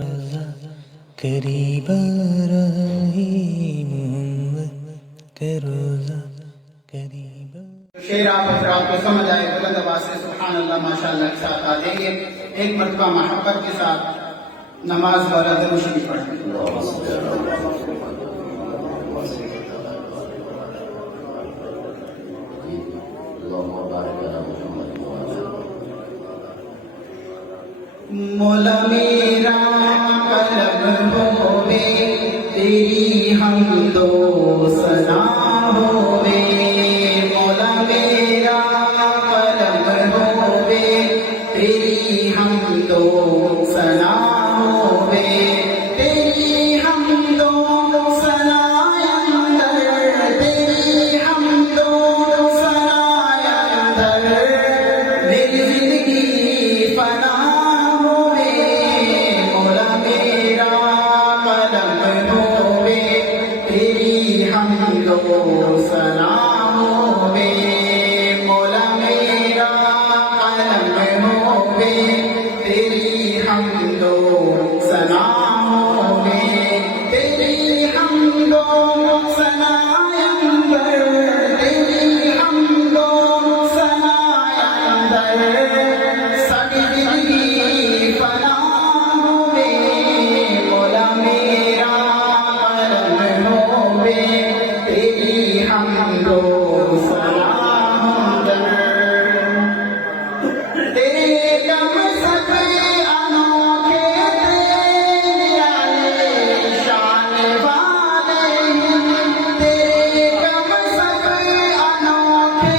रोज़ा करीब रही मोहम्मद के रोज़ा करीब। शेर आप हजरात को समझ आए बुलंद आवाज से सुभान अल्लाह माशाअल्लाह के साथ आ देंगे। एक मरतबा मोहब्बत के साथ नमाज वाला दरूद शरीफ पढ़ें। मौला मेरा कलम होवे तेरी हमदो सना होवे, मौला मेरा कलम होवे तेरी हमदो सना होवे, तेरी हमदो सना अंदर, तेरी हमदो सना अंदर मेरी जिंदगी फना होवे, मौला मेरा कलम होवे तेरी हमदो सना होवे, मौला मेरा कलम होवे तेरी हमदो सना होवे, तेरी हमदो सना अंदर, तेरी हमदो सना अंदर सारी जिंदगी फना होवे, मौला मेरा कलम होवे तेरी हमदो सना अंदर, तेरे कम सब अनोखे निराले शान वाले हैं, तेरे कम सब अनोखे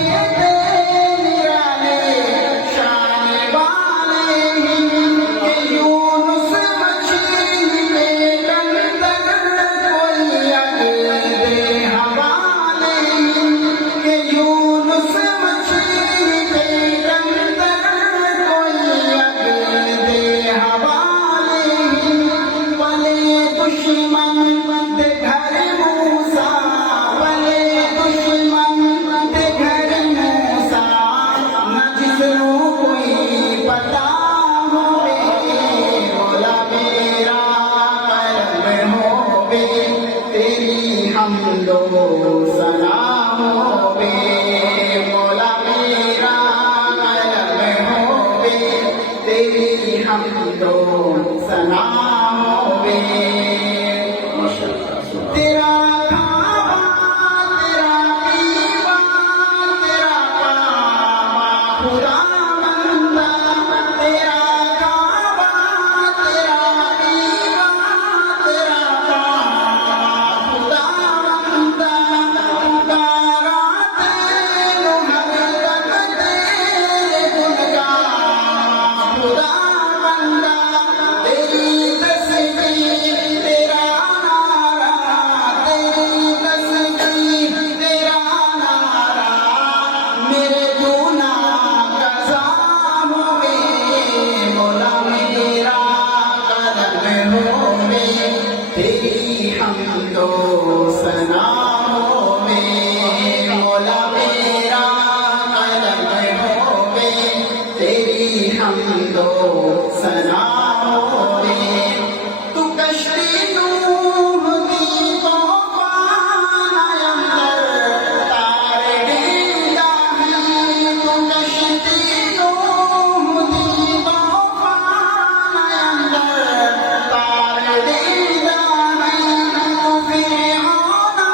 निराले शान वाले हैं, कि यूनुस मछली में कंदर कोई अकेले हवाले हैं, कि यूनुस मछली में कंदर कोई अकेले हवाले हैं, भले दुश्मन दे घर मूसा, भले दुश्मन दे घर मूसा, न जिसनों कोई पता होवे, मौला मेरा कलम होवे तेरी हमदो सना होवे, मौला मेरा कलम होवे तेरी हमदो सना होवे, तेरा खावा तेरा पीवा तेरा पावा खुदा बंदा, तेरा खावा तेरा पीवा तेरा पावा खुदा बंदा, पुकारा तेरे हर दम तेरे गुनगान खुदा बंदा, तेरी तस्बीह तेरा नारा, तेरी तस्बीह तेरा नारा मेरे गुनाह कज़ा होवे, मौला मेरा कलम होवे तेरी हमदो सना होवे, मौला मेरा कलम होवे तेरी हमदो सना होवे, तू कश्ती नूह दी तूफान अंदर तारे डींदा है, तू कश्ती नूह दी तूफान अंदर तारे डींदा है, तू फिरौना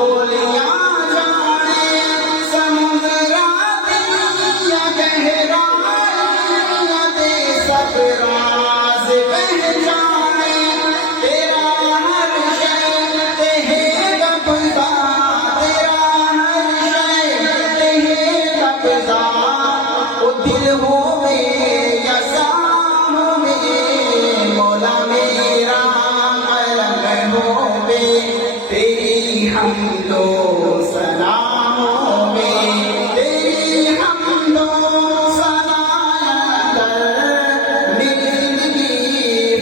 बोलियां जाने समुद्रा दिया गहराइयां दे सब राज पहचाने तेरा हर शय ते है कब्जा तेरा हर शय ते है कब्जा ओ दिल होवे या शाम में मौला मेरा कलम होवे तेरी हमदो सलामों में तेरी हमदो सलाम कर मेरी जिंदगी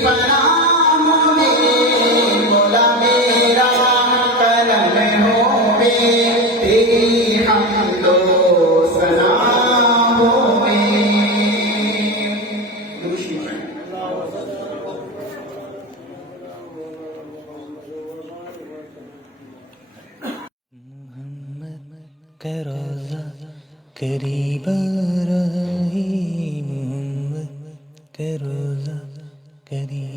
फनाहों में मौला मेरा कलम होवे तेरी हमदो सलामों में दुरुशी पढ़ें। का रोज़ा करीब आ रहा है, मोहम्मद का रोज़ा करीब